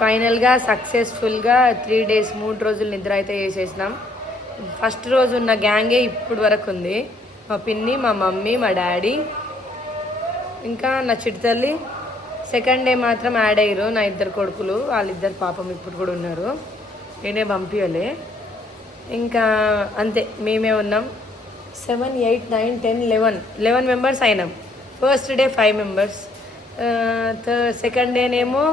ఫైనల్గా సక్సెస్ఫుల్గా 3 days 3 రోజులు నిద్ర అయితే చేసేసినాం. ఫస్ట్ రోజు ఉన్న గ్యాంగే ఇప్పుడు వరకు ఉంది. మా పిన్ని, మా మమ్మీ, మా డాడీ, ఇంకా నా చిట్టి తల్లి. సెకండ్ డే మాత్రం యాడ్ అయ్యారు నా 2 కొడుకులు. వాళ్ళిద్దరు పాపం ఇప్పుడు కూడా ఉన్నారు, నేనే పంపించలే. ఇంకా అంతే, మేమే ఉన్నాం. 7, 8, 9, 10, 11 మెంబర్స్ అయినాం. ఫస్ట్ డే 5 members, సెకండ్ డేనేమో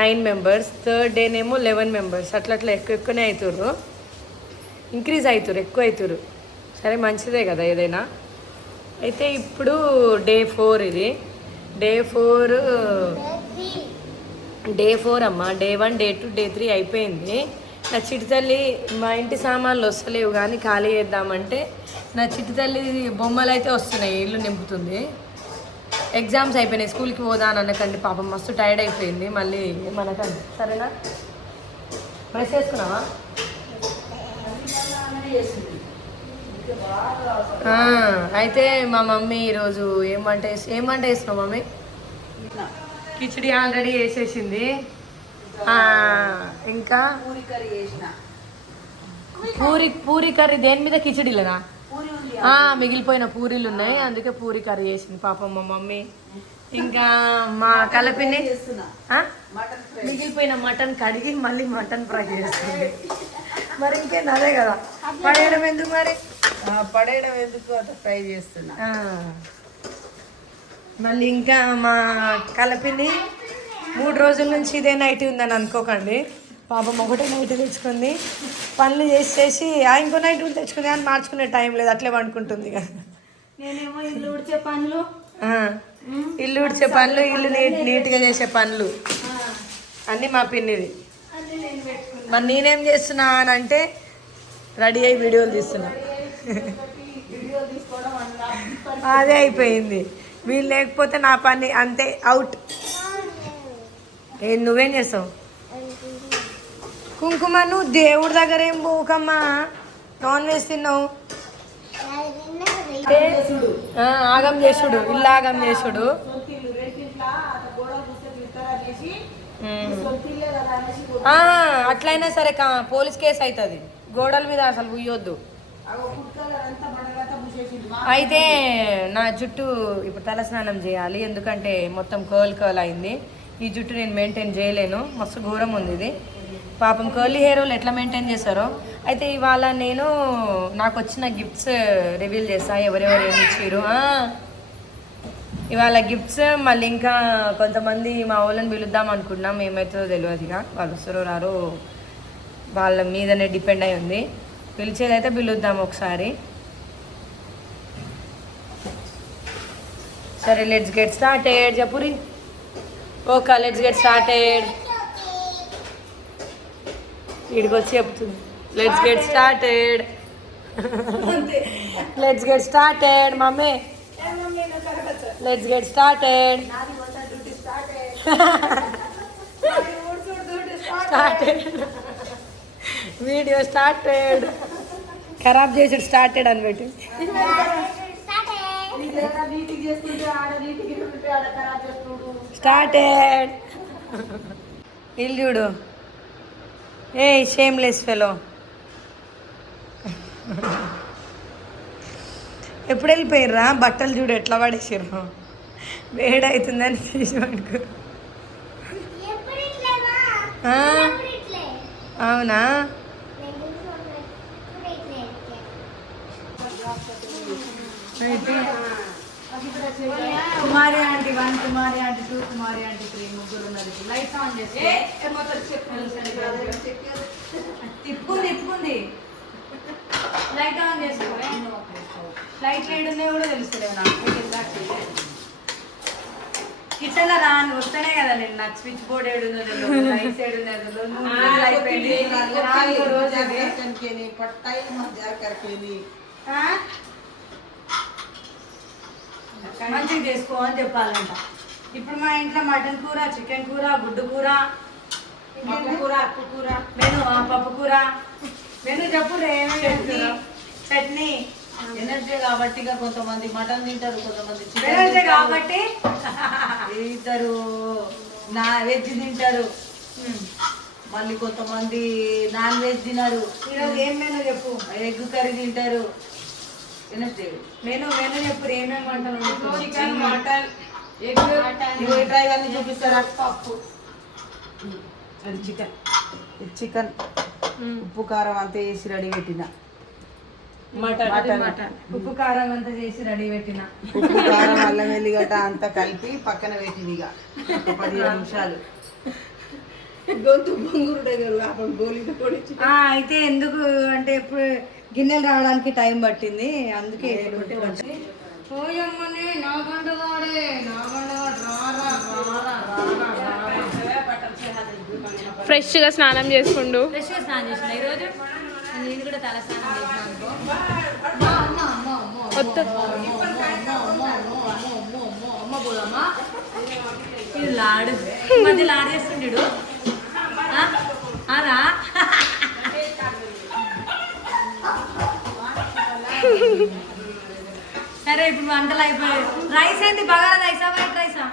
9 members, థర్డ్ డేనేమో 11 members. అట్లా ఎక్కువనే అవుతారు, ఇంక్రీజ్ అవుతారు, ఎక్కువ అవుతారు. సరే మంచిదే కదా ఏదైనా. అయితే ఇప్పుడు డే 4 ఇది. డే 4 అమ్మ. డే 1, డే 2, డే 3 అయిపోయింది. నా చిట్టి తల్లి మా ఇంటి సామాన్లు వస్తలేవు కానీ ఖాళీ చేద్దామంటే నా చిట్టి తల్లి బొమ్మలు అయితే వస్తున్నాయి, ఇల్లు నింపుతుంది. ఎగ్జామ్స్ అయిపోయినాయి, స్కూల్కి పోదాను అనకండి, పాపం మస్తు టైర్డ్ అయిపోయింది. మళ్ళీ మనకండి సరేనా. బ్రష్ చేసుకున్నావా? అయితే మా మమ్మీ ఈరోజు ఏం వంట వేసినావు మమ్మీ? కిచిడి ఆల్రెడీ వేసేసింది. ఇంకా పూరి కర్రీ. దేని మీద? కిచిడీలేనా? మిగిలిపోయిన పూరీలు ఉన్నాయి, అందుకే పూరి కర్రీ చేసింది పాపం మా మమ్మీ. ఇంకా మా కలపిని మిగిలిపోయిన మటన్ కడిగి మళ్ళీ మటన్ ఫ్రై చేస్తుంది. మరి ఇంకేం అదే కదా, పడేయడం ఎందుకు? మరి పడేయడం ఎందుకు, అట్లా ఫ్రై చేస్తున్నా. మళ్ళీ ఇంకా మా కలపిని 3 రోజుల నుంచి ఇదే నైట్ ఉందని అనుకోకండి, పాపం ఒకటే నైట్ తెచ్చుకుంది. పనులు చేసి ఇంకో నైట్ తెచ్చుకుంది కానీ మార్చుకునే టైం లేదు, అట్లే వండుకుంటుంది. నేనేమో ఇల్లు ఊడ్చే పనులు, ఇల్లు నీట్గా చేసే పనులు అన్నీ మా పిన్నిది. మరి నేనేం చేస్తున్నా అని అంటే రెడీ అయ్యి వీడియోలు తీస్తున్నా. అదే అయిపోయింది. వీళ్ళు లేకపోతే నా పని అంతే, అవుట్. నువ్వేం చేస్తావు? కుంకుమ, నువ్వు దేవుడి దగ్గర ఏం పోకమ్మా, నాన్ వెజ్ తిన్నావు. ఆగం చేసుడు, ఇల్లు ఆగం చేసుడు. అట్లయినా సరే పోలీస్ కేసు అవుతుంది, గోడల మీద అసలు ఉయ్యొద్దు. అయితే నా జుట్టు ఇప్పుడు తలస్నానం చేయాలి, ఎందుకంటే మొత్తం కర్ల్ అయింది. ఈ జుట్టు నేను మెయింటైన్ చేయలేను, మస్తు ఘోరం ఉంది ఇది. పాపం కర్లీ హెయిర్ వాళ్ళు ఎట్లా మెయింటైన్ చేస్తారో. అయితే ఇవాళ నేను నాకు వచ్చిన గిఫ్ట్స్ రివీల్ చేస్తా, ఎవరెవరు ఏమి ఇచ్చారు. ఇవాళ గిఫ్ట్స్ మళ్ళీ ఇంకా కొంతమంది మా వాళ్ళని పిలుద్దాం అనుకున్నాం, ఏమవుతుందో తెలియదుగా. వాళ్ళు వస్తారో రారో వాళ్ళ మీదనే డిపెండ్ అయి ఉంది. పిలిచేదైతే పిలుద్దాం ఒకసారి. సరే, లెట్స్ గెట్ స్టార్టెడ్. చెప్పురి. Okay, let's get started. వీడికి వచ్చి చెప్తుంది let's get started. Let's get started mummy, let's get started. Started video started. ఖరాబ్ చేసాడు స్టార్టెడ్ అని పెట్టి. స్టార్టెడ్. ఇల్లు చూడు, ఏ షేమ్లెస్ ఫెలో. ఎప్పుడు వెళ్ళిపోయిర్రా? బట్టలు చూడు ఎట్లా పడేసారు, వేడవుతుందని తీసి పడుకో. అవునా? కుమారి ఆంటీ 1, కుమారి ఆంటీ 2, కుమారి ఆంటీ 3, ముగ్గురు ఉన్నారు. లైట్స్ ఆన్ చేసి తిప్పుకుంది. లైట్ ఆన్ చేసుకో. లైట్ వేయడం కూడా తెలుస్తలేవు నాకు. కిచెన్ లో రాని వస్తేనే కదా నేను నాకు స్విచ్ బోర్డ్ ఏడుందో లైట్స్ ఏడుందో మంచిగా చేసుకో అని చెప్పాలంట. ఇప్పుడు మా ఇంట్లో మటన్ కూర, చికెన్ కూర, గుడ్డు కూర, కూర, అప్పు కూర, పప్పు కూర. మెను చెప్పు. చట్నీ. ఎనర్జీ కాబట్టి కొంతమంది మటన్ తింటారు, కొంతమంది ఎనర్జీ కాబట్టి ఇద్దరు నా వెజ్ తింటారు. మళ్ళీ కొంతమంది నాన్ వెజ్ తినరు. ఈరోజు ఏం మెనూ చెప్పు. ఎగ్ కర్రీ తింటారు. వెనస్డే మెనూ చెప్పు, ఏమేమి వంటలు? Chicken, mutton, egg. ఇగో ఈ ట్రై అన్ని చూపిస్తారా? పప్పు, అది చికెన్, ఇది చికెన్, ఉప్పు కారం అంతా వేసి రెడీ పెట్టిన. మటన్ ఉప్పు కారం అంతా చేసి రెడీ పెట్టిన. ఉప్పు కారం అల్లం వెల్లిగడ్డ అంతా కలిపి పక్కన పెట్టింది. ఇక ఒక 15 నిమిషాలు. అయితే ఎందుకు అంటే ఇప్పుడు గిన్నెలు రావడానికి టైం పట్టింది, అందుకే ఫ్రెష్ గా స్నానం చేసుకుండు. ఫ్రెష్గా స్నానం చేసిన ఈరోజు. నేను కూడా తల స్నానం చేసిన అనుకో. ఇది లాడు మధ్య లాడు చేస్తుండడు అలా. సరే ఇప్పుడు వంటలు అయిపోయాయి. రైస్ ఏంటి? బగారా రైసా, వైట్ రైసా?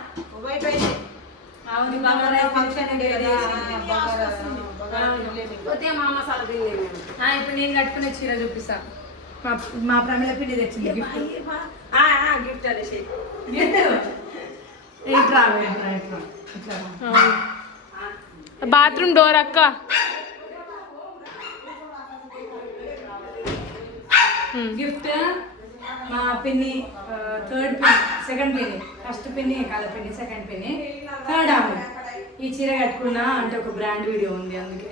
అవును, బగారా రైస్ ఫంక్షన్ ఉంది కదా. ఇప్పుడు నేను కట్టుకునే చీర చూపిస్తా. మా ప్రమిళ పిండి తెచ్చింది గిఫ్ట్ అనేసి. బాత్రూమ్ డోర్ అక్క. గిఫ్ట్ మా పిన్ని, థర్డ్ పిన్ని, సెకండ్ పిన్ని, ఫస్ట్ పిన్ని కాదు పిన్ని, సెకండ్ పిన్ని, థర్డ్ ఆమె. ఈ చీర కట్టుకున్నా అంటే ఒక బ్రాండ్ వీడియో ఉంది అందుకే.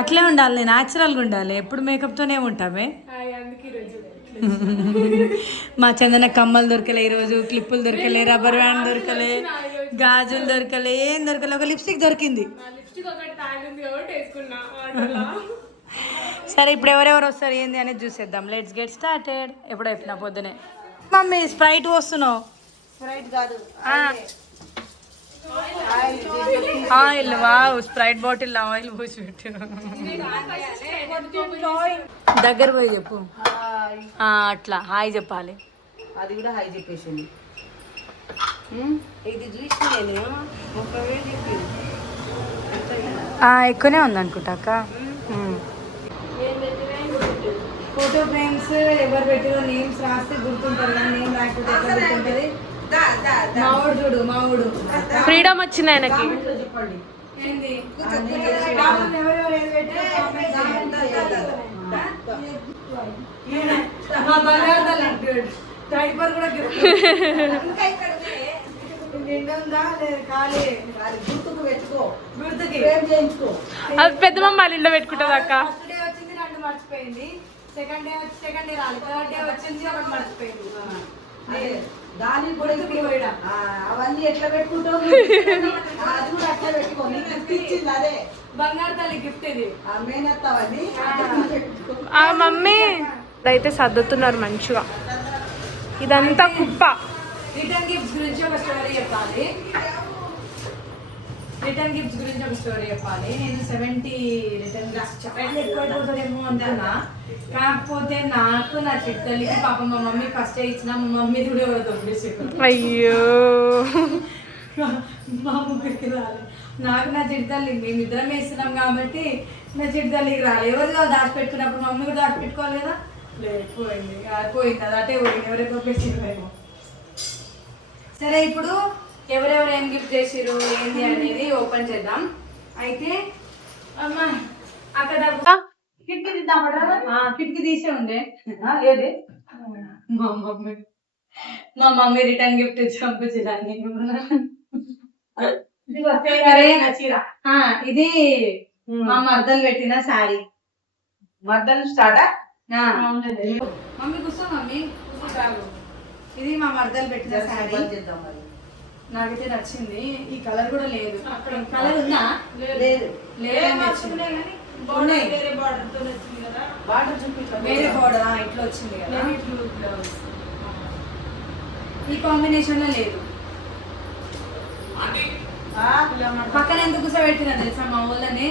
అట్లే ఉండాలి, న్యాచురల్గా ఉండాలి. ఎప్పుడు మేకప్తోనే ఉంటామే. మా చందన కమ్మలు దొరకలే ఈరోజు, క్లిప్పులు దొరకలే, రబ్బర్ బ్యాండ్ దొరకలే, గాజులు దొరకలే, ఏం దొరకలే. ఒక లిప్స్టిక్ దొరికింది. సరే ఇప్పుడు ఎవరెవరు వస్తారు ఏంది అనేది చూసేద్దాం. Let's get started. ఎప్పుడు అయిపోయినా పొద్దునే. మమ్మీ స్ప్రైట్ వస్తున్నావు? స్ప్రైట్ కాదు, oil. Wow, Sprite bottle oil పోసి పెట్టారు. దగ్గర పోయి చెప్పు. అట్లా హాయ్ చెప్పాలి. అది కూడా హై చెప్పేసింది. ఇది చూసి నేను ఎక్కువనే ఉంది అనుకుంటా అక్క. ఫోటో ఫ్రేమ్స్ ఎవరు పెట్టిన నేమ్స్ రాస్తే గుర్తుంటారు, కానీ నేమ్ రాకపోతే ఎట్లా గుర్తుంటది? మావుడు చూడు, మావుడు ఫ్రీడమ్ వచ్చింది ఆయనకి. చెప్పండి. ఏంది మా బంగారు తల్లి డైపర్ కూడా గిఫ్ట్. నిండుందా లేదు ఖాళీ? గుర్తుకు పెట్టుకో, గుర్తుకి ఫ్రేమ్ చేయించుకో. అది పెద్ద మమ్మ వాళ్ళ ఇంట్లో పెట్టుకుంటుంది అక్క. ఫస్ట్ డే వచ్చింది, 2 మర్చిపోయింది. సెకండ్ డే రాలి, థర్డ్ డే వచ్చింది, 1 మర్చిపోయింది. దానికి కూడా అవన్నీ ఎట్లా పెట్టుకుంటావు? అది కూడా అట్లా పెట్టుకో. నీకు ఇచ్చింది అదే బంగారు తల్లి గిఫ్ట్ ఇది. మేనత్తవన్నీ ఆ మమ్మీ అయితే సర్దుతున్నారు మంచిగా. ఇదంతా కుప్ప. రిటర్న్ గిఫ్ట్స్ గురించి ఒక స్టోరీ చెప్పాలి. నేను 70 రిటర్న్ గిఫ్ట్స్ చాలా ఎక్కువైపోతుందేమో అనుకున్నా. కాకపోతే నాకు నా చిట్టలికి పాప మా మమ్మీ ఫస్ట్ ఇచ్చిన, మా మమ్మీ కూడా ఎవరో దొరికేసారు. అయ్యో, మా ముగ్గురికి రాలేదు. నాకు నా చిట్టల్లి, మేమిద్దరం వేస్తున్నాం కాబట్టి నా చిట్టల్లికి రాలేదు. ఎవరు దాచిపెట్టుకున్నప్పుడు మమ్మీ కూడా దాచిపెట్టుకోవాలి కదా. లేదు, పోయింది అది అటే పోయింది. ఎవరెవరో పెట్టిరేమో. సరే ఇప్పుడు ఎవరెవరు ఏం గిఫ్ట్ చేసిరు ఏంది అనేది ఓపెన్ చేద్దాం. అయితే అమ్మా అక్కడ కిటికీ తీసే ఉందే. ఏది? మా మమ్మీ రిటర్న్ గిఫ్ట్ ఇచ్చి పంపించడానికి. ఇది మా మర్దలు పెట్టిన శారీ. మద్దలు స్టార్టా? మమ్మీ కూర్చో, మమ్మీ ఇది మా మర్దలు పెట్టిన శారీ. చేద్దాం మరి. నాకైతే నచ్చింది. ఈ కలర్ కూడా లేదు. కలర్ ఉందా? లేదు. వేరే బోర్డర్ ఇట్లా వచ్చింది కదా. ఈ కాంబినేషన్ లో లేదు. పక్కన ఎందుకు కూర్చోబెట్టినా తెలుసా మా ఊళ్ళని?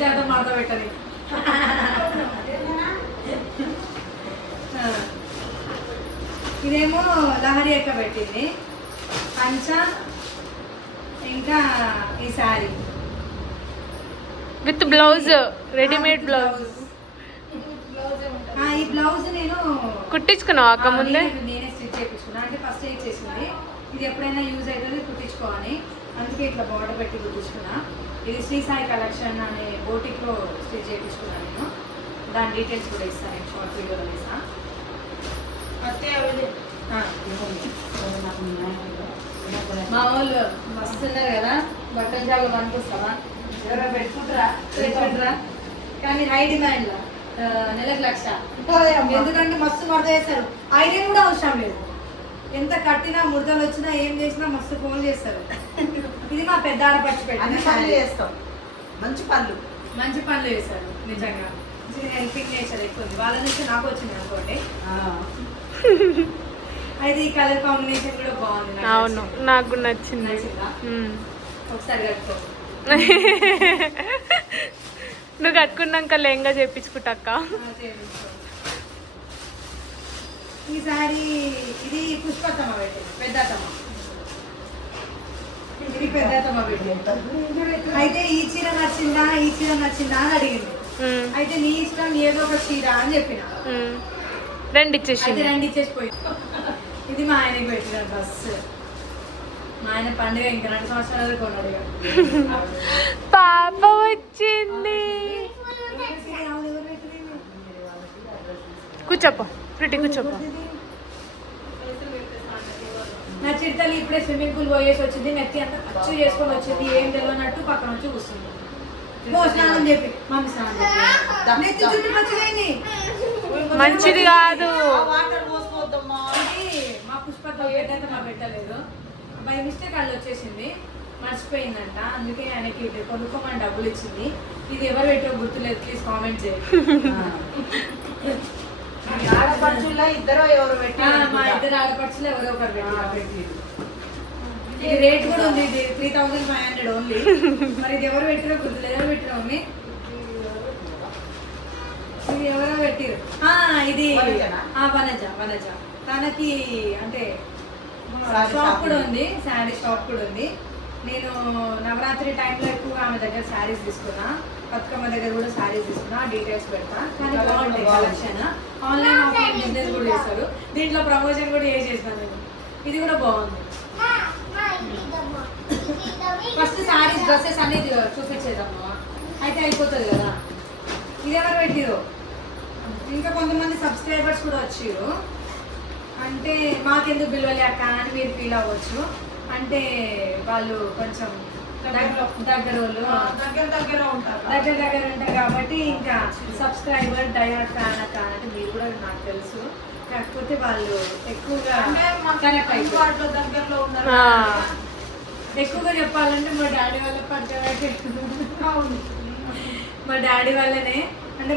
తర్వాత మడత పెట్టని. ఇదేమో లహరి అక్క పెట్టింది. పంచ ఇంకా ఈ sari with blouse, readymade blouse ఈ బ్లౌజ్ నేను కుట్టించుకున్నావు అక్క ముందే? నేనే స్టిచ్ చేయించుకున్నా. అంటే ఫస్ట్ ఇచ్చేసింది, ఇది ఎప్పుడైనా యూజ్ అవుతుంది కుట్టించుకోవాలి, అందుకే ఇట్లా బార్డర్ పెట్టి కుట్టించుకున్నా. ఇది శ్రీ సాయి కలెక్షన్ అనే బోటిక్లో స్టిచ్ చేయించుకున్నాను నేను. దాని డీటెయిల్స్ కూడా ఇస్తాను నేను షార్ట్ వీడియోలో ఇస్తా. మా వాళ్ళు వస్తున్నారు కదా, బట్టల జాగా పనికొస్తావా? ఎవరో పెట్టుకుంటారా కానీ హై డిమాండ్ నెలకు 1,00,000. ఎందుకంటే మస్తు మడత చేస్తారు, ఐరన్ కూడా అవసరం లేదు. ఎంత కట్టినా ముడతలు వచ్చినా ఏం చేసినా మస్తు ఫోన్ చేస్తారు. ఇది మా పెద్ద ఆడపచ్చి చేస్తాం, మంచి పనులు చేస్తారు నిజంగా. హెల్పింగ్ నేచర్ ఎక్కువ ఉంది, వాళ్ళ నుంచి నాకు వచ్చింది అనుకోండి. అయితే ఈ కలర్ కాంబినేషన్ కూడా బాగుంది. అవును, నాకు నచ్చింది. ఒకసారి కట్టుకో. నువ్వు కట్టుకున్నాక లెహంగా చేయించుకుంటాక్క. ఈసారి ఇది పుష్పతమ్మ పెట్టింది, పెద్దతమ్మ. ఇది పెద్దతమ్మ పెట్టింది. అయితే ఈ చీర నచ్చిందా అని అడిగింది. అయితే నీ ఇష్టం ఏదో ఒక చీర అని చెప్పిన. రెండు ఇచ్చేసిపోయి. ఇది మా ఆయనకి పెట్టిన బస్సు. మా ఆయన పండుగ ఇంకా 2 సంవత్సరాలు కొన్నాడు. పాప వచ్చింది. కూర్చోపో ప్రిటి, కూర్చోపో. నా చిడతలు ఇప్పుడే స్విమ్మింగ్ పూల్ పోయేసి వచ్చింది, నెత్తి అంతా ఖర్చు చేసుకొని వచ్చింది, ఏం తెలియనట్టు పక్కన వచ్చి కూర్చుంది. స్నానం చెప్పి మమ్మీ స్నానం చెప్పి నెత్తి చుట్టూ మర్చిపోయింది. మంచిది కాదు. మా పుష్పతో ఏంటంటే మా పెట్టలేదు, బై మిస్టేక్ వాళ్ళు వచ్చేసింది, మర్చిపోయిందంట. అందుకే ఆయనకి కొనుక్కోమని డబ్బులు ఇచ్చింది. ఇది ఎవరు పెట్టో గుర్తులేదు, ప్లీజ్ కామెంట్ చేయండి. ఇద్దరు ఎవరు పెట్టి మా ఇద్దరు ఆడపడుచులు ఎవరో ఒకరు పెట్టి. ఇది రేట్ కూడా ఉంది, ఇది 3,500 ఓన్లీ. మరి ఇది ఎవరు పెట్టిరో గుర్తులేదు. ఎవరు పెట్టిరో మమ్మీ? ఇది ఎవరో పెట్టిరు. ఇది వనజ. తనకి అంటే షాప్ కూడా ఉంది, శారీ షాప్ కూడా ఉంది. నేను నవరాత్రి టైంలో ఎక్కువగా ఆమె దగ్గర శారీస్ తీసుకున్నా, బతుకమ్మ దగ్గర కూడా శారీస్ తీసుకున్నా, డీటెయిల్స్ పెడతా. కానీ బాగుంటాయి కలెక్షన్. ఆన్లైన్ ఆఫ్లైన్ బిజినెస్ కూడా చేస్తారు, దీంట్లో ప్రమోషన్ కూడా చేసేస్తాను నేను. ఇది కూడా బాగుంది. ఫస్ట్ శారీస్ డ్రెస్సెస్ అనేది చూపించేద్దామా, అయితే అయిపోతుంది కదా. ఇది ఎవరు పెట్టిరు? ఇంకా కొంతమంది సబ్స్క్రైబర్స్ కూడా వచ్చారు. అంటే మాకెందుకు బిల్వలే అక్క అని మీరు ఫీల్ అవ్వచ్చు. అంటే వాళ్ళు కొంచెం దగ్గర ఉంటారు కాబట్టి ఇంకా సబ్స్క్రైబర్ డయాడ్ ఫ్యాన్ అక్క అంటే మీరు కూడా నాకు తెలుసు. కాకపోతే వాళ్ళు ఎక్కువగా కనెక్ట్ అయిపోయి దగ్గరలో ఉన్నారు. ఎక్కువగా చెప్పాలంటే మా డాడీ వాళ్ళ పడ్డ మా డాడీ వాళ్ళనే. అంటే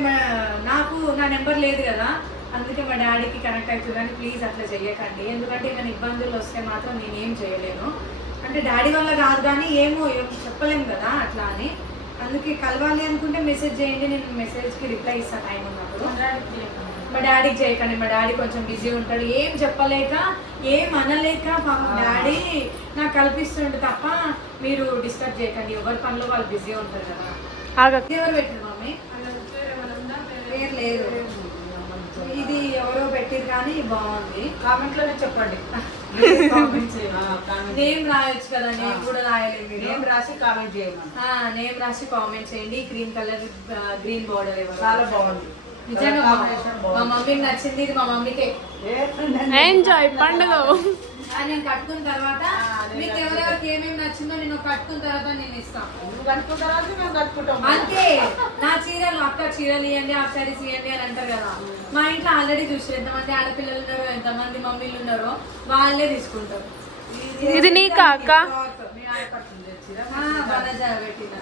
నాకు నా నెంబర్ లేదు కదా, అందుకే మా డాడీకి కనెక్ట్ అవుతుంది. కానీ ప్లీజ్ అట్లా చెయ్యకండి, ఎందుకంటే ఏమైనా ఇబ్బందులు వస్తే మాత్రం నేనేం చేయలేను. అంటే డాడీ వల్ల కాదు కానీ ఏం చెప్పలేము కదా అట్లా అని. అందుకే కలవాలి అనుకుంటే మెసేజ్ చేయండి, నేను మెసేజ్కి రిప్లై ఇస్తాను టైం ఉన్నప్పుడు. మా డాడీకి చేయకండి, మా డాడీ కొంచెం బిజీ ఉంటాడు, ఏం చెప్పలేక ఏం అనలేక మా డాడీ నాకు కల్పిస్తుండే తప్ప మీరు డిస్టర్బ్ చేయకండి. ఎవరి పనిలో వాళ్ళు బిజీ ఉంటారు కదా. ఎవరు పెట్టింది మమ్మీ? పేరు లేదు. ఇది ఎవరో పెట్టిరు కానీ బాగుంది. కామెంట్ లోనే చెప్పండి. నేమ్ రాయొచ్చు కదా, నేమ్ కూడా రాయలేదు. నేమ్ రాసి కామెంట్ చేయండి. నేమ్ రాసి కామెంట్ చేయండి. గ్రీన్ కలర్ గ్రీన్ బార్డర్ చాలా బాగుంది నిజంగా. మా మమ్మీకి నచ్చింది, ఇది మా మమ్మీకే. ఎంజాయ్ పండుగ. నేను కట్టుకున్న తర్వాత మీకు ఎవరెవరికి ఏమేమి నచ్చిందో నేను కట్టుకున్న తర్వాత నేను ఇస్తాను. అంతే. నా చీరలు అక్క చీరలు ఇవ్వండి, ఆ సారీస్ ఇవ్వండి అని అంటారు కదా. మా ఇంట్లో ఆల్రెడీ చూసి ఎంతమంది ఆడపిల్లలు ఉన్నారో ఎంతమంది మమ్మీలు ఉన్నారో వాళ్ళే తీసుకుంటారు. ఇది నీకా అక్క? వనజ పెట్టిన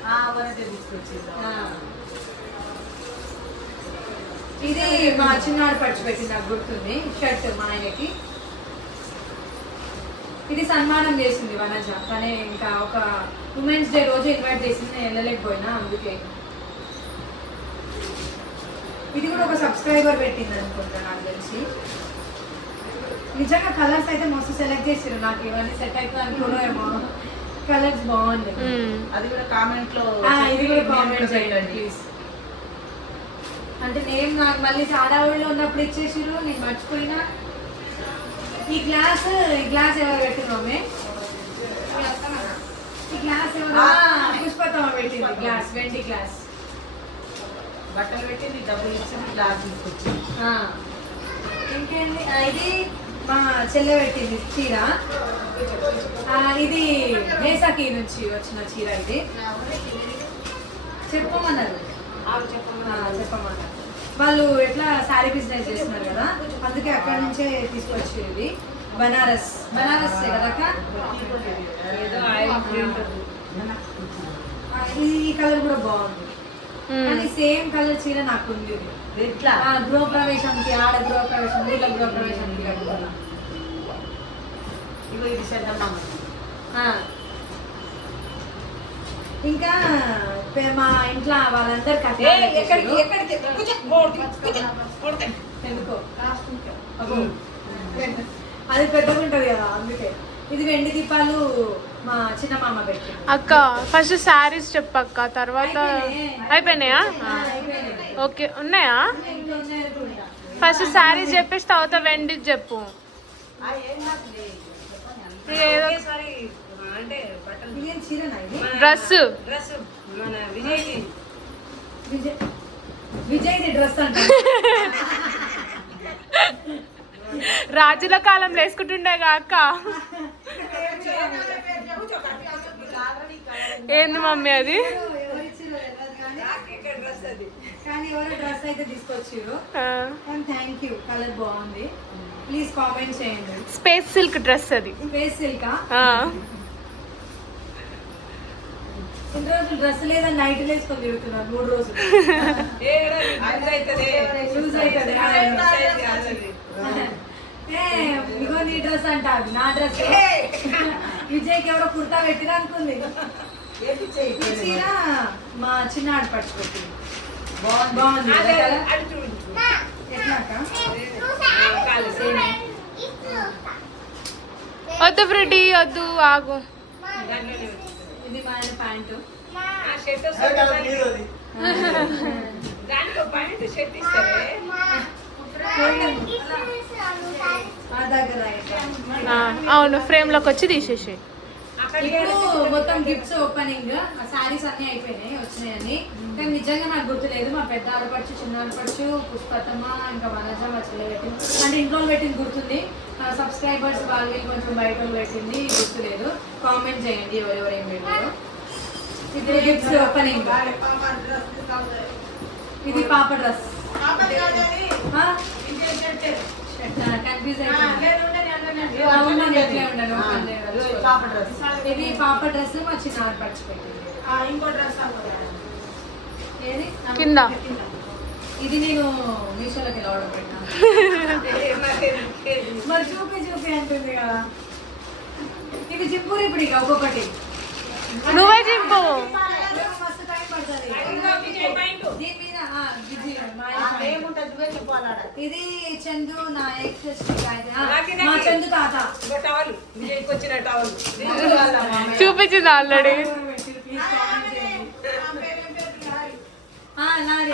ఇది మా చిన్నాడు పడిచి పెట్టింది, నాకు గుర్తుంది. షర్ట్ మా ఆయనకి. ఇది సన్మానం చేసింది వనజ. తనే ఇంకా ఒక ఉమెన్స్ డే రోజు ఇన్వైట్ చేసింది, నేను వెళ్ళలేకపోయినా అందుకే. ఇది కూడా ఒక సబ్స్క్రైబర్ పెట్టింది అనుకుంటా నాకు తెలిసి. నిజంగా కలర్స్ అయితే మస్తు సెలెక్ట్ చేసారు. నాకు ఇవన్నీ సెట్ అవుతుంది అనుకోనేమో. కలర్స్ బాగుంది. అది కూడా కామెంట్ లో ఇది కూడా కామెంట్ చేయండి ప్లీజ్. అంటే నేను నాకు మళ్ళీ సాడావుల్లో ఉన్నప్పుడు ఇచ్చేసిరు, నేను మర్చిపోయినా. ఈ గ్లాస్ ఎవరు పెట్టినామే? ఈ గ్లాస్ ఎవరు? పుష్పతమ్మ పెట్టింది గ్లాస్, వెండి గ్లాస్. బట్టలు పెట్టింది, డబ్బులు ఇచ్చింది, గ్లాస్ తీసుకొచ్చింది. ఇంకేంటి? ఇది మా చెల్లె పెట్టింది చీర. ఇది మేసాకి నుంచి వచ్చిన చీర. ఇది చెప్పమన్నారు, చెప్పమన్నారు. వాళ్ళు ఎట్లా శారీ బిజినెస్ చేస్తున్నారు కదా, అందుకే అక్కడ నుంచే తీసుకొచ్చి. ఇది బనారస్ కదా అక్క? ఈ కలర్ కూడా బాగుంది, కానీ సేమ్ కలర్ చీర నాకు ఉంది. ఎట్లా గృహప్రవేశంకి, ఆడ గృహప్రవేశం, ఊళ్ళో గృహప్రవేశంకి కట్టుకున్నా. ఇగో ఇది చెడ్డమ్మ. ఇంకా మా ఇంట్లో వాళ్ళందరూ ఎందుకో అది పెద్దగా ఉంటది కదా, అందుకే. ఇది వెండి దీపాలు మా చిన్న మామ పెట్టి. అక్క ఫస్ట్ శారీస్ చెప్పక్క, తర్వాత అయిపోయినాయా? ఓకే, ఉన్నాయా? ఫస్ట్ శారీస్ చెప్పేసి తర్వాత వెండి చెప్పు. ఏదో డ్రెస్ విజయ్ డ్రెస్ అంట. రాజుల కాలంలో వేసుకుంటుండేగా అక్క. ఏంది మమ్మీ అది? కానీ ఎవరో డ్రెస్ అయితే తీసుకొచ్చారు. కానీ థ్యాంక్ యూ, కలర్ బాగుంది. ప్లీజ్ కామెంట్ చేయండి. స్పేస్ సిల్క్ డ్రెస్ అది. స్పేస్ సిల్కా? ఇన్ని రోజులు డ్రెస్ లేదని నైట్ వేసుకొని తిరుగుతున్నారు 3 రోజులు. ఇగో నీ డ్రెస్ అంట, అది నా డ్రెస్. విజయ్కి ఎవరో కుర్తా పెట్టిరా అనుకుంది. చీర మా చిన్న ఆడపడుచు పెట్టింది. బాగుంది. వద్దు ఫ్రెడీ వద్దు, ఆగు. ఇది మా ఆయన ప్యాంటు. అవును, ఫ్రేమ్ లోకి వచ్చి తీసేసి. ఇప్పుడు మొత్తం గిఫ్ట్స్ ఓపెనింగ్, శారీస్ అన్ని అయిపోయినాయి, వచ్చినాయని. కానీ నిజంగా నాకు గుర్తులేదు. మా పెద్ద ఆడపడుచు, చిన్న ఆడపడుచు, పుష్పతమ్మ, ఇంకా వనజ, మా చెల్లె పెట్టింది. అంటే ఇంట్లో పెట్టింది గుర్తుంది. సబ్స్క్రైబర్స్ వాళ్ళు కొంచెం బయట పెట్టింది గుర్తులేదు. కామెంట్ చేయండి ఎవరెవరు ఏం పెట్టారు. ఇప్పుడు గిఫ్ట్స్ ఓపెనింగ్. ఇది పాప డ్రెస్. కన్ఫ్యూజ్ ఇది పాప డ్రెస్ మా చిన్న ఆడపడుచు పెట్టింది. కింద ఇది నేను మీషోలోకి ఆర్డర్ పెట్టినా. మరి చూపి అంటుంది కదా. ఇది జింపూరి ఇప్పుడు ఇక ఒక్కొక్కటి. నువ్వే చింపు. మస్తు టైం పడుతుంది. దీని మీద ఇది చందు నాయక్, మా చందు తాత చూపించింది ఆల్రెడీ.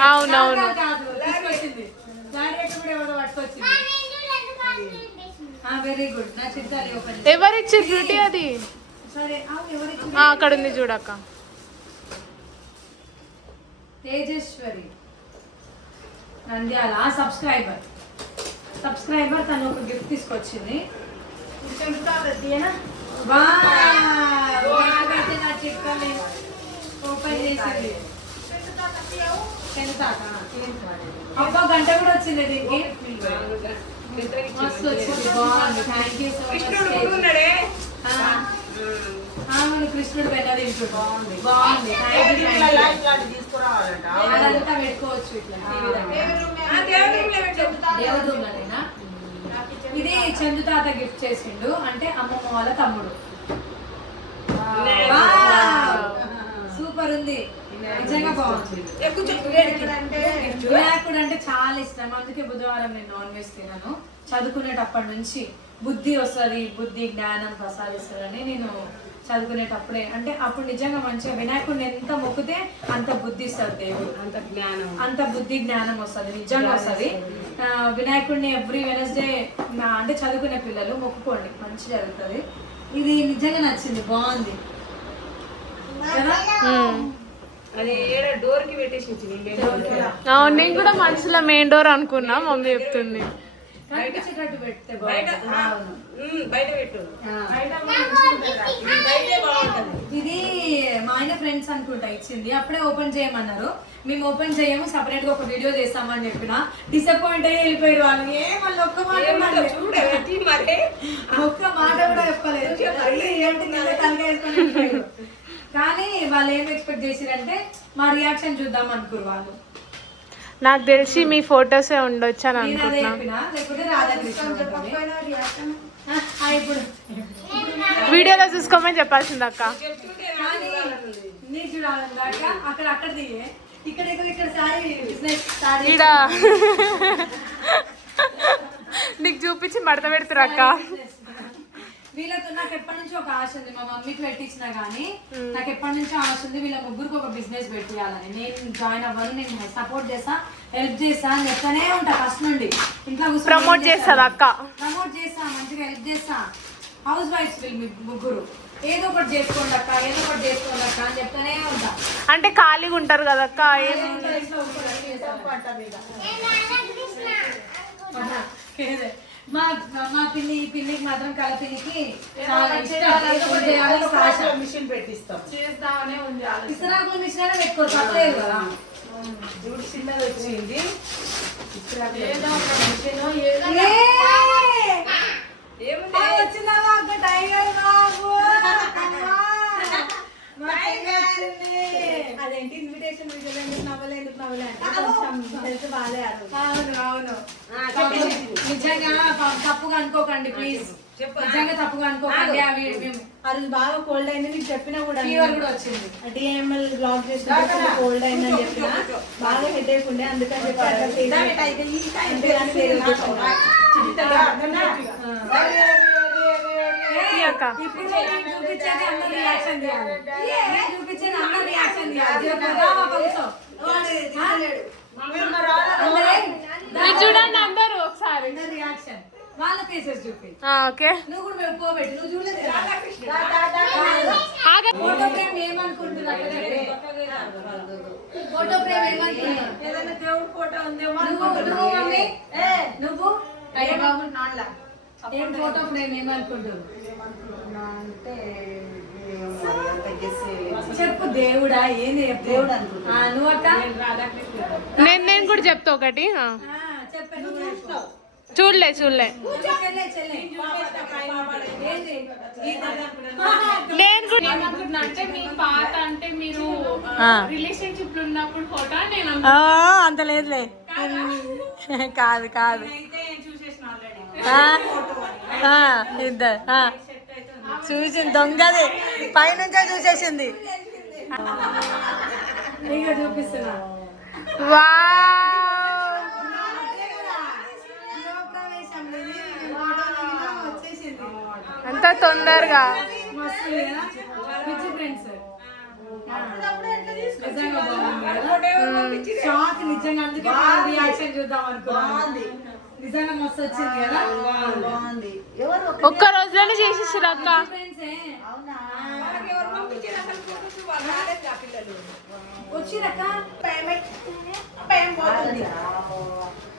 అవునవును. Very good. నా చిత్తాలి ఓపెన్. ఎవరిచ్చి బ్యూటీ అది? సరే అక్కడ ఉంది చూడక్క. తేజేశ్వరి నంద్యాల సబ్స్క్రైబర్ తను ఒక గిఫ్ట్ తీసుకొచ్చింది. నా చిట్కాని ఓపెన్ చేసింది. అబ్బా గంట కూడా వచ్చింది దీనికి. మస్తు వచ్చింది, బాగుంది. Thank you so much. కృష్ణుడు పెద్ద తింటుడు. బాగుంది. అదంతా పెట్టుకోవచ్చు ఇట్లా. దేవదూమనేనా? ఇది చందు తాత గిఫ్ట్ చేసిండు, అంటే అమ్మమ్మ వాళ్ళ తమ్ముడు. సూపర్ ఉంది, నిజంగా బాగుంది. వినాయకుడు అంటే చాలా ఇష్టం, అందుకే బుధవారం నేను నాన్ వెజ్ తిన్నాను. చదువుకునేటప్పటి నుంచి బుద్ధి వస్తుంది, బుద్ధి జ్ఞానం ప్రసాదిస్తుందని నేను చదువుకునేటప్పుడే అంటే అప్పుడు నిజంగా మంచిగా వినాయకుడిని ఎంత మొక్కితే అంత బుద్ధి ఇస్తారు దేవుడు, అంత బుద్ధి జ్ఞానం వస్తుంది, నిజంగా వస్తుంది. వినాయకుడిని ఎవ్రీ వెనస్డే అంటే చదువుకునే పిల్లలు మొక్కుకోండి, మంచి జరుగుతుంది. ఇది నిజంగా నచ్చింది, బాగుంది కదా. అది ఏడ డోర్ కి పెట్టేసి అవును, నేను కూడా మనసులో మెయిన్ డోర్ అనుకున్నా, మమ్మీ చెప్తుంది. కనిపించేటట్టు పెడితే బయట పెట్టు. ఇది మా ఆయన ఫ్రెండ్స్ అనుకుంటా ఇచ్చింది, అప్పుడే ఓపెన్ చేయమన్నారు. మేము ఓపెన్ చేయము, సపరేట్ గా ఒక వీడియో చేస్తామని చెప్పిన. డిసప్పాయింట్ అయ్యి వెళ్ళిపోయారు వాళ్ళు. మళ్ళీ ఒక్క మాట కూడా చెప్పలేదు. కానీ వాళ్ళు ఏం ఎక్స్పెక్ట్ చేసిరంటే మా రియాక్షన్ చూద్దాం అనుకురు వాళ్ళు. నాకు తెలిసి మీ ఫొటోసే ఉండొచ్చు అని నేను అదే అనుకుంటున్నా. చెప్పిన, లేకపోతే రాధాకృష్ణ ఇప్పుడు వీడియోలో చూసుకోమని చెప్పాల్సింది అక్క. నీకు చూడాలందాక అక్కడ దిగే ఇక్కడ సారీ బిజినెస్ సారీ ఈడ నీకు చూపించి మడత పెడతారు అక్క. వీళ్ళతో నాకు ఎప్పటి నుంచో ఒక ఆశ ఉంది, మా మమ్మీకి పెట్టించినా గానీ నాకు ఎప్పటి నుంచో ఆశ ఉంది వీళ్ళ ముగ్గురికి ఒక బిజినెస్ పెట్టియాలని. నేను జాయిన్ అవ్వను, నేను సపోర్ట్ చేస్తా, హెల్ప్ చేస్తా అని చెప్తానే ఉంటా ఫస్ట్ నుండి. ఇంట్లో ప్రమోట్ చేస్తారు అక్క. ప్రమోట్ చేస్తా, మంచిగా హెల్ప్ చేస్తా. హౌస్ వైఫ్స్ వీళ్ళు ముగ్గురు ఏదో ఒకటి చేసుకోండి అక్క, ఏదో ఒకటి చేసుకోండి అక్క అని చెప్తానే ఉంటా. అంటే ఖాళీగా ఉంటారు కదా అక్క. మా మా పిల్లికి మాత్రం కళ పిల్లికి చాలా ఇష్టం. ఏదో ఒకటి చేయాలని ఒక ఆశ. మిషన్ పెట్టిస్తాం. ఇస్తరాకుల మిషన్ అయినా పెట్టుకోరు, తప్పలేదు కదా. చూడు చిన్నది వచ్చింది. వచ్చిందమ్మా అక్క టైగర్ బాబు. అదేంటి ఇన్విటేషన్ వీడియోలో ఎందుకు నవ్వలే కొంచెం హెల్త్ బాగాలేదు. అవును అవును, నిజంగా తప్పుగా అనుకోకండి ప్లీజ్, నిజంగా తప్పుగా అనుకోకండి. ఆ రోజు బాగా కోల్డ్ అయింది, మీకు చెప్పినా కూడా ఫీవర్ కూడా వచ్చింది. డిఎంఎల్ బ్లాక్ చేసిన కోల్డ్ అయిందని చెప్పిన, బాగా హెడేక్ ఉండే, అందుకని చెప్పి అట్లా ఇప్పుడు నేను చూపించేది అందరూ రియాక్షన్ చేయాలి, నేను చూపించేది అందరూ రియాక్షన్ చేయాలి. చూడండి అందరూ ఒకసారి రియాక్షన్ వాళ్ళ ఫేసెస్ చూపి. ఓకే, నువ్వు కూడా మేము పోబెట్టి నువ్వు చూడలేదు. ఫోటో ఫ్రేమ్ ఏమనుకుంటున్నా, ఫోటో ఫ్రేమ్ ఏమనుకుంటున్నా, ఏదైనా దేవుడు ఫోటో ఉందేమో నువ్వు మమ్మీ నువ్వు ఏం ఫోటో ఫ్రేమ్ ఏమనుకుంటున్నావు అంటే చెప్పు. దేవుడా ఏంది దేవుడు అనుకుంటా. నువ్వు అక్క నేను కూడా చెప్తా ఒకటి. చెప్పే నువ్వు చూసినావు. చూడలే చెల్లె నేను కూడా ఏమనుకుంటున్నా అంటే మీ పాత అంటే మీరు రిలేషన్షిప్ లో ఉన్నప్పుడు ఫోటో నేను అంత లేదులే, కాదు ఇద్దరు చూసింది దొంగది, పైనుంచే చూసేసింది. ఇక చూపిస్తున్నా. అంత తొందరగా మస్తు లేదా? పిచ్చి ఫ్రెండ్స్. షాక్ నిజంగా, అందుకే రియాక్షన్ చూద్దాం అనుకున్నాను. నిజంగా మస్తు వచ్చింది కదా. బాగుంది. ఒక్క రోజులోనే చేసేసారు అక్క. వచ్చిరక్క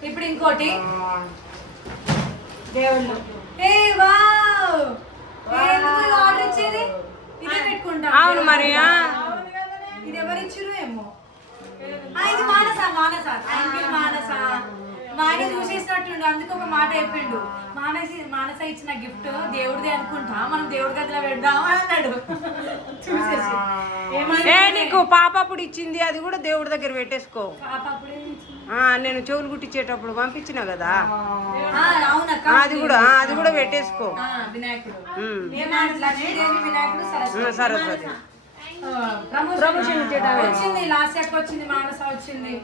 ఇప్పుడు ఇంకోటి దేవుళ్ళు ఏ వావ్, ఆర్డర్ ఇచ్చేది ఇదే పెట్టుకుంటా. అవును మరి. ఇది ఎవరు ఇచ్చిరు ఏమో. ఇది మానస థ్యాంక్ యూ మానస. మా ఆయన చూసేసినట్టుండు, అందుకు ఒక మాట చెప్పిండు, మానస ఇచ్చిన గిఫ్ట్ దేవుడిదే అనుకుంటా, మనం దేవుడి గదిలో పెడదాం అన్నాడు. చూసేసి నీకు పాప అప్పుడు ఇచ్చింది, అది కూడా దేవుడి దగ్గర పెట్టేసుకో. నేను చెవులు కుట్టించేటప్పుడు పంపించిన కదా, అవునక్క, అది కూడా పెట్టేసుకో. వినాయకుడు లక్ష్మీదేవి వినాయకుడు సరస్వతి ప్రమోషన్ వచ్చింది. లాస్ట్ ఇయర్ వచ్చింది, మానస వచ్చింది.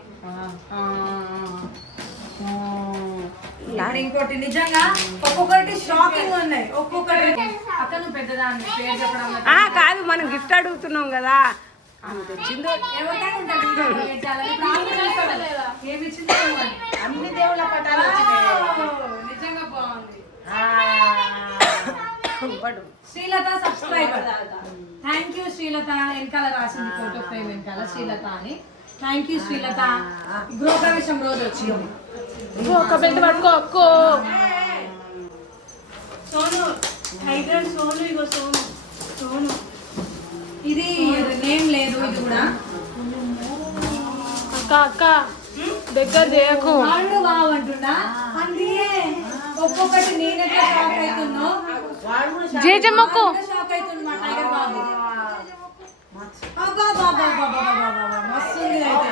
ఇప్పుడు ఇంకోటి నిజంగా ఒక్కొక్కటి షాకింగ్ ఉన్నాయి. ఒక్కొక్కటి అక్క నువ్వు పెద్దదాన్ని పేరు చెప్పడం కాదు, మనం గిఫ్ట్ అడుగుతున్నాం కదా. ఆమె తెచ్చిందో ఎవరికైనా ఉంటుంది. ఏమి ఇచ్చిందో అన్ని దేవుళ్ళ పటాలు వచ్చినాయి. నిజంగా బాగుంది. పడు. Srilatha subscriber. Thank you Srilatha. వెనకాల రాసింది ఫోటో ఫ్రేమ్ వెనకాల శ్రీలత అని. Thank you Srilatha. గృహప్రవేశం రోజు వచ్చింది. ఒక బెడ్ పట్టుకో. సోను హైదరాబాద్ సోను. ఇగో సోను సోను. ఇది నేమ్ లేదు. ఇది కూడా అక్క దగ్గర చేయకు. వాళ్ళు బాగుంటుందా అందుకే ఒక్కొక్కటి నేనైతే షాక్ అవుతున్నా. జేజమ్మకు షాక్ అవుతుంది మా టైగర్ బాబు. మస్తుంది అయితే.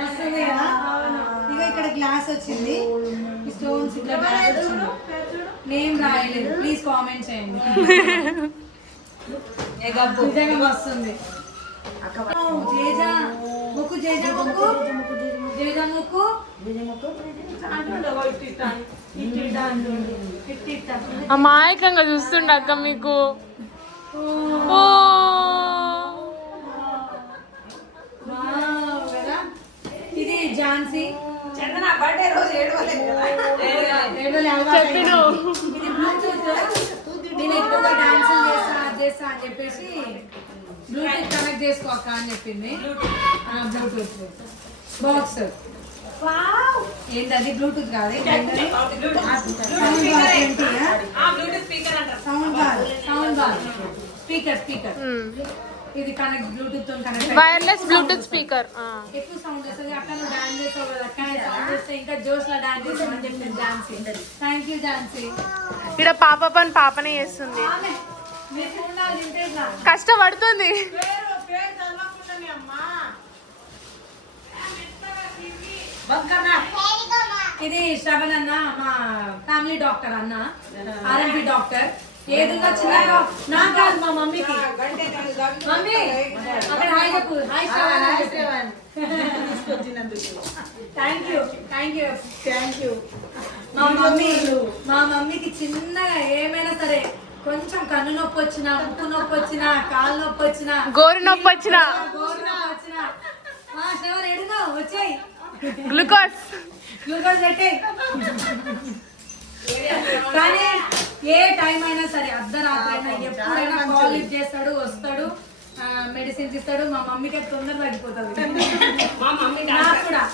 మస్తుంది కదా. ఇక ఇక్కడ గ్లాస్ వచ్చింది. స్టోన్స్ ఇట్లా గ్లాస్ వచ్చింది. నేమ్ రాయలేదు. ప్లీజ్ కామెంట్ చేయండి. నిజంగా వస్తుంది. జేజా ముక్కు. జేజా ముక్కు. జేజా ముక్కు. అమాయకంగా చూస్తుండ అక్క మీకు. ఇది ఝాన్సీ. చందన బర్త్డే రోజు ఏడవలేదు కదా. చెప్పిను. ఇది బ్లూటూత్. నేను ఎక్కువగా డాన్స్ చేస్తా అని చెప్పేసి బ్లూటూత్ కనెక్ట్ చేసుకోక అని చెప్పింది. Bluetooth box. ఏంటది? బ్లూటూత్ కాదు, సౌండ్ బార్. స్పీకర్. ఇది కనెక్ట్ బ్లూటూత్ తో కనెక్ట్. Wireless Bluetooth speaker. ఎక్కువ సౌండ్ వస్తుంది. అక్కడ నువ్వు డాన్స్ చేస్తావు కదా, అక్కడ సౌండ్ వస్తే ఇంకా జోష్ లో డాన్స్ చేస్తామని చెప్పింది ఝాన్సీ. Thank you Jhansi. ఇక్కడ పాపనే చేస్తుంది. మీకు ఉండాలి ఇంట్రెస్ట్ నా. కష్టపడుతుంది. ఇది శ్రవణ్ అన్న, మా ఫ్యామిలీ డాక్టర్ అన్న, ఆర్ఎంపీ డాక్టర్. ఏదున్నా చిన్నగా నాకు కాదు, మా మమ్మీకి. మమ్మీ అక్కడ హాయ్ చెప్పు. హాయ్ శ్రవణ్. Thank you. మా మమ్మీకి చిన్నగా ఏమైనా సరే కొంచెం కన్ను నొప్పి వచ్చినా, ముక్కు నొప్పి వచ్చినా, కాలు నొప్పి వచ్చినా, గోరు నొప్పి వచ్చిన, శ్రవణ్ ఎడుగా వచ్చాయి గ్లూకోజ్ పెట్టాయి. కానీ ఏ టైం అయినా సరే, అర్ధరాత్రి అయినా ఎప్పుడైనా కాల్ లిఫ్ట్ చేస్తాడు, వస్తాడు, మెడిసిన్స్ ఇస్తాడు. మా మమ్మీకి తొందరగా తగ్గిపోతుంది. నాకు కూడా.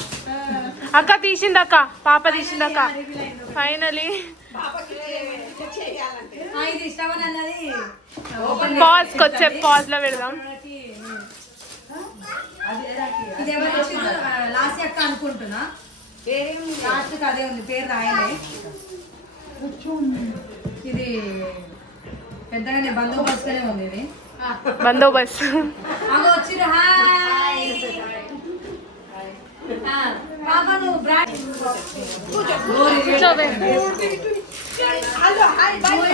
అక్క తీసిందక్క, పాప తీసిందక్క ఫైనలీ. ఇది శ్రవణ్ అన్నది పాజ్ కొద్దిసేపు పాజ్ లో పెడదాం. ఇది ఎవరు వచ్చిందో లాస్ట్ అక్క అనుకుంటున్నా. లాస్ట్ అదే ఉంది, పేరు రాయలే. ఇది పెద్దగానే బందోబస్తుగానే ఉంది. ఇది బందోబస్తు. అగో వచ్చింది. హాయ్ పాప, నువ్వు బ్రాండ్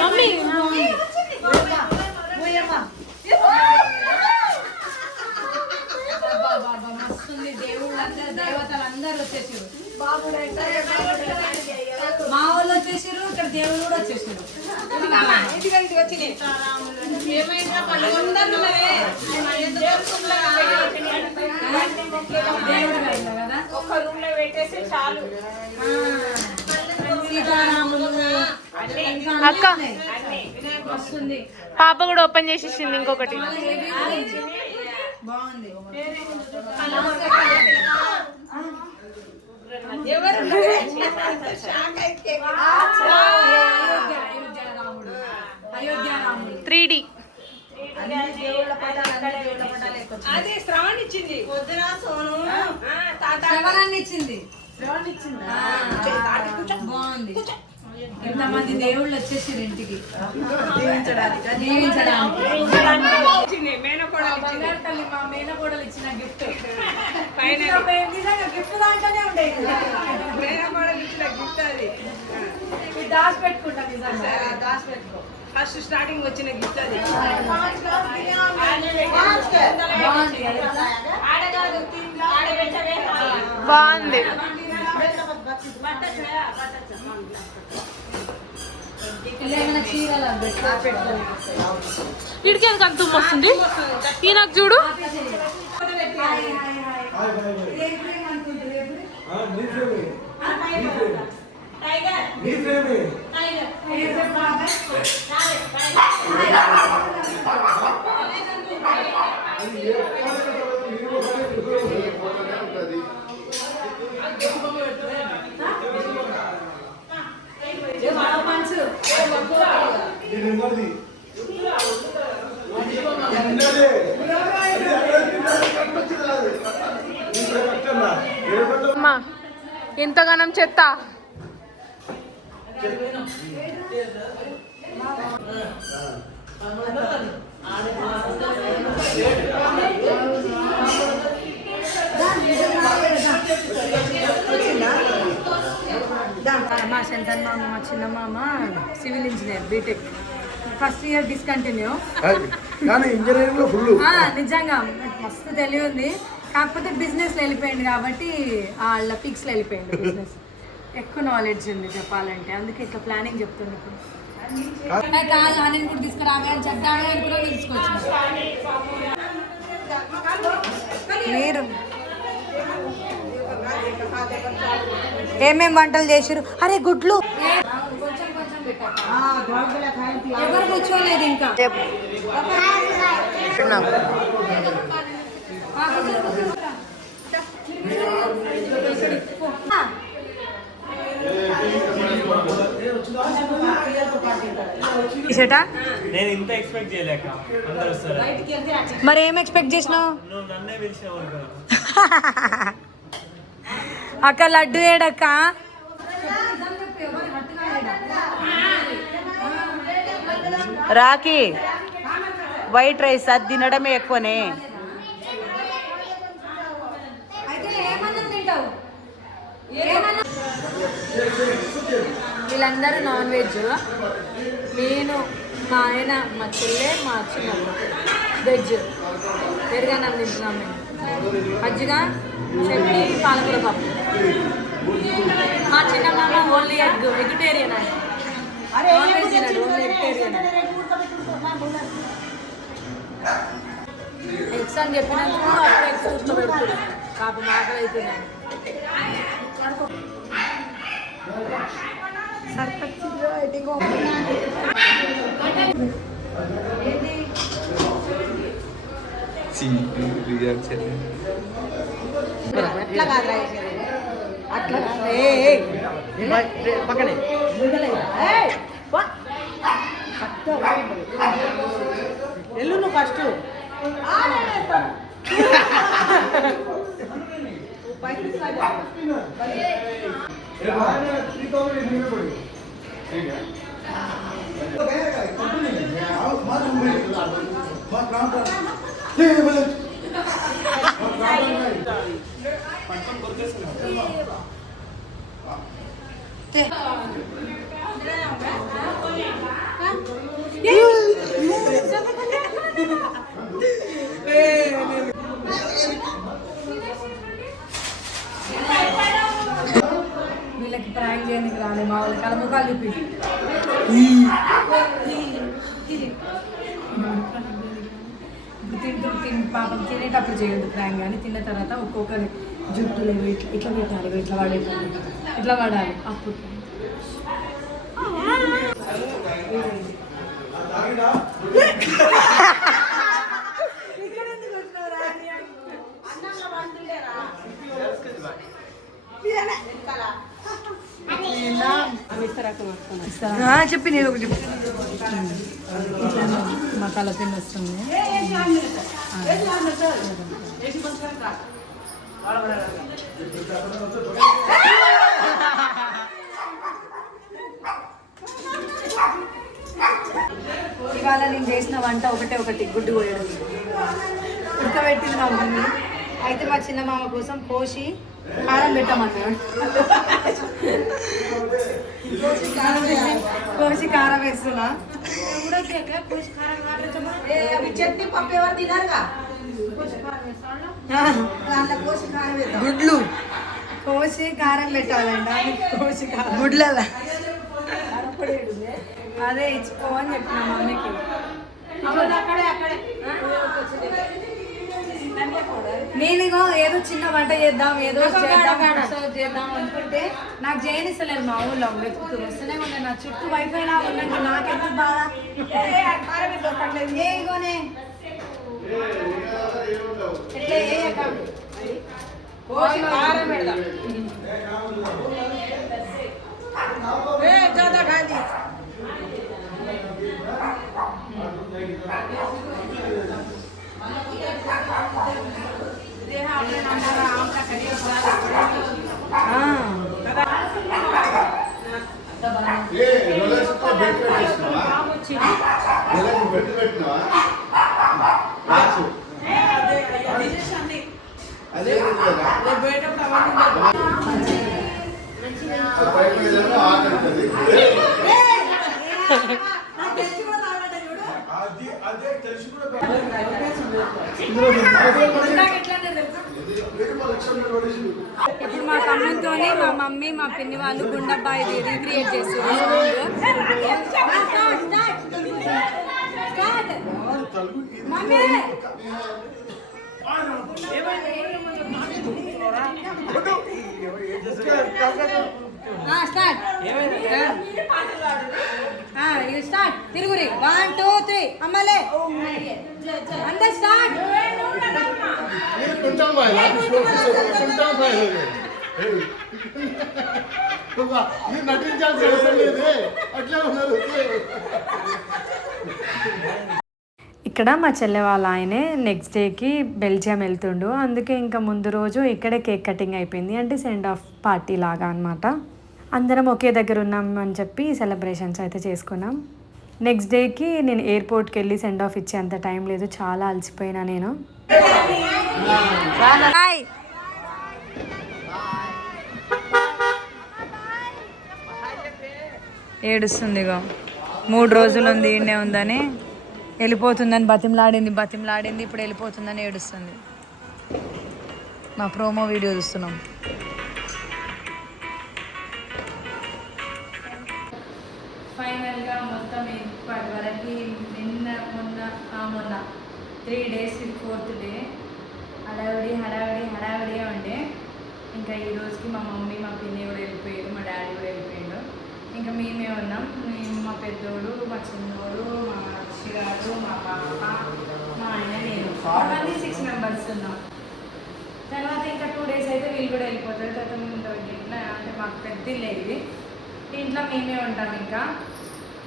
మమ్మీ మస్తుంది. దేవుళ్ళందరూ, దేవతలందరూ వచ్చేసారు. మా వాళ్ళు వచ్చేసారు, ఇక్కడ దేవుళ్ళు కూడా వచ్చేసారు. ఒక్క రూమ్ లో పెట్టేసి చాలు. సీతారాములు అక్క వస్తుంది. పాప కూడా ఓపెన్ చేసేసింది ఇంకొకటి. బాగుంది. అయోధ్య రాముడు 3D. అది శ్రవణ్ ఇచ్చింది. పొద్దున సోను శ్రవణాన్ని ఇచ్చింది. బాగుంది. ఎంతమంది దేవుళ్ళు వచ్చేసారు ఇంటికి దీవించడానికి. బంగారు తల్లి మా మేనకోడలు ఇచ్చిన గిఫ్ట్. నిజంగా గిఫ్ట్ దాంట్లోనే ఉండేది. మేనకోడలు ఇచ్చిన గిఫ్ట్ అది. ఇది దాచి పెట్టుకుంటా. నిజంగా దాచి పెట్టుకో. ఫస్ట్ స్టార్టింగ్ వచ్చిన గిఫ్ట్ అది. బాగుంది. బాగుంది. ఏమైనా చీరలు వీడికి ఎందుకు అంత తుమ్ము వస్తుంది ఈ నాకు చూడు అమ్మా ఎంతగానం చెత్త మా శంకర్ మామ మా చిన్న మామ civil engineer BTech first year discontinue. కానీ ఇంజనీరింగ్ లో ఫుల్ నిజంగా మస్తు తెలియంది. కాకపోతే బిజినెస్లో వెళ్ళిపోయింది కాబట్టి వాళ్ళ ఫిక్స్లో వెళ్ళిపోయింది బిజినెస్. ఎక్కువ నాలెడ్జ్ ఉంది చెప్పాలంటే, అందుకే ఇట్లా ప్లానింగ్ చెప్తుంది ఇప్పుడు. కాదు అని కూడా తీసుకురావే అని చెప్పాలి అని కూడా తీసుకొచ్చింది. మీరు ఏమేం వంటలు చేసిరు? అరే గుడ్లు ఎవరు కూర్చోలేదు ఇంకా. నేను ఇంత ఎక్స్పెక్ట్ చేయలేక అందరూ వస్తారు. మరి ఏం ఎక్స్పెక్ట్ చేసినావు? నువ్వు నన్నే పిలిచావు అనుకో. అక్క లడ్డు ఏడక్క. రాకి వైట్ రైస్ అది తినడమే ఎక్కువనే. వీళ్ళందరూ నాన్ వెజ్. నేను, మా ఆయన, మా చెల్లె, మా చిన్న వెజ్. పెరుగన్నం తింటున్నాం మేము. మజ్జిగ, చట్నీ, పాలకూర పప్పు. మా చిన్న మామ ఓన్లీ వెజిటేరియన్ అని. నాన్ వెజ్ తినడు, ఓన్లీ వెజిటేరియన్. ఎగ్స్ అని చెప్పినందుకు అప్పుడు ఎగ్స్ చూస్తూ పెడుతుంది. పాప మాటలు అవుతున్నాయి. అట్లా కాదు అట్లా పక్కనే ఎల్లు నువ్వు ఫస్ట్. వీళ్ళకి ప్రాంక్ చేయడానికి రాలే. మా వాళ్ళకి కలముఖాలు చూపి ఇప్పుడు పాపం తినేటప్పుడు చేయొద్దు ప్రాంక్. కానీ తిన్న తర్వాత ఒక్కొక్కరి జుట్టులు ఇట్లా ఇట్లా పెట్టాలి, ఇట్లా వాడేటాలి, ఇట్లా వాడాలి. అప్పుడు చెప్పి నేను ఒకటి ఇట్లా మసాలా పిండి వస్తుంది. ఇవాళ నేను చేసిన వంట ఒకటి గుడ్డు కోయడం. ఉడకబెట్టింది మా మమ్మీ. అయితే మా చిన్న మామ కోసం కోసి కారం పెట్టమన్నాడు. కోసి కారం వేస్తున్నా. చట్నీ పప్పు ఎవరు తినారుగా. గుడ్లు కోసి కారం పెట్టాలంట కోసి కారం గుడ్లల అదే ఇచ్చిపో అని చెప్పిన మమ్మీకి నేను ఇగో ఏదో చిన్న వంట చేద్దాం ఏదో చేద్దాం అనుకుంటే నాకు చేయనిస్తలేదు మా ఊళ్ళో వెతుకుతూ వస్తూనే ఉన్నాయి నా చుట్టూ వైఫై లా ఉన్నాను నాకెందుకు బాధ ఏ ఇగోనే ఎట్లా చేయక కోసి కారం పెడదాం ज़्यादा खा ली ఏ రోలెక్స్తో బెల్ట్ పెట్టేసినావా? రోలెక్స్ బెల్ట్ పెట్టినావా? రాసు. అదే విధంగా ఆ పైపు ఏదైనా ఆగంటది. అదే తెలిసి కూడా ఇప్పుడు మా తమ్ముతో మా మమ్మీ మా పిన్ని వాళ్ళు గుండబ్బాయి రీక్రియేట్ చేస్తారు స్టార్ట్ తిరుగురి 1 2 3 అమ్మలే అందరు స్టార్ట్ కొంచెం మీరు నటించాల్సిన అవసరం లేదు అట్లా ఉన్నారు. ఇక్కడ మా చెల్లె వాళ్ళ ఆయనే నెక్స్ట్ డేకి బెల్జియం వెళ్తుండు, అందుకే ఇంకా ముందు రోజు ఇక్కడే కేక్ కటింగ్ అయిపోయింది, అంటే సెండ్ ఆఫ్ పార్టీ లాగా అనమాట. అందరం ఒకే దగ్గర ఉన్నాం అని చెప్పి సెలబ్రేషన్స్ అయితే చేసుకున్నాం. నెక్స్ట్ డేకి నేను ఎయిర్పోర్ట్కి వెళ్ళి సెండ్ ఆఫ్ ఇచ్చేంత టైం లేదు, చాలా అలసిపోయినా నేను. ఏడుస్తుందిగా 3 రోజులు ఉంది ఈడనే ఉందని వెళ్ళిపోతుందని బతిమలాడింది ఇప్పుడు వెళ్ళిపోతుందని ఏడుస్తుంది. మా ప్రోమో వీడియో చూస్తున్నాం. ఫైనల్గా మొత్తం ఇప్పటి వరకు నిన్న మొన్న 3 days 4th డే హడావిడిగా ఉండే. ఇంకా ఈ రోజుకి మా మమ్మీ మా పిన్ని కూడా వెళ్ళిపోయారు, మా డాడీ కూడా వెళ్ళిపోయాడు. ఇంకా మేమే ఉన్నాం, మా పెద్దోడు, మా చిన్నోడు, మా అక్షగారు, మా పాప, మా ఆయన, నేను, అవన్నీ 6 members ఉన్నాం. తర్వాత ఇంకా 2 days అయితే వీళ్ళు కూడా వెళ్ళిపోతారు. తర్వాత మేము ఇంట్లో అంటే మాకు పెద్ద ఇల్లు ఇది, ఇంట్లో మేమే ఉంటాం. ఇంకా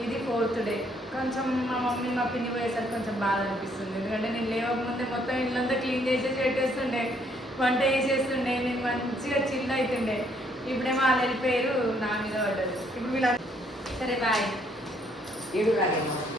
ఇది 4th డే. కొంచెం మా మమ్మీ మా పిన్ని పోయేసరికి కొంచెం బాధ అనిపిస్తుంది, ఎందుకంటే నేను లేవకముందే మొత్తం ఇల్లంతా క్లీన్ చేసేసి పెట్టేస్తుండే, వంట చేసేస్తుండే, నేను మంచిగా చిల్ అవుతుండే. ఇప్పుడేమో వాళ్ళు వెళ్ళిపోయారు, నా మీద పడ్డది. ఇప్పుడు వీళ్ళు సరే బాయ్.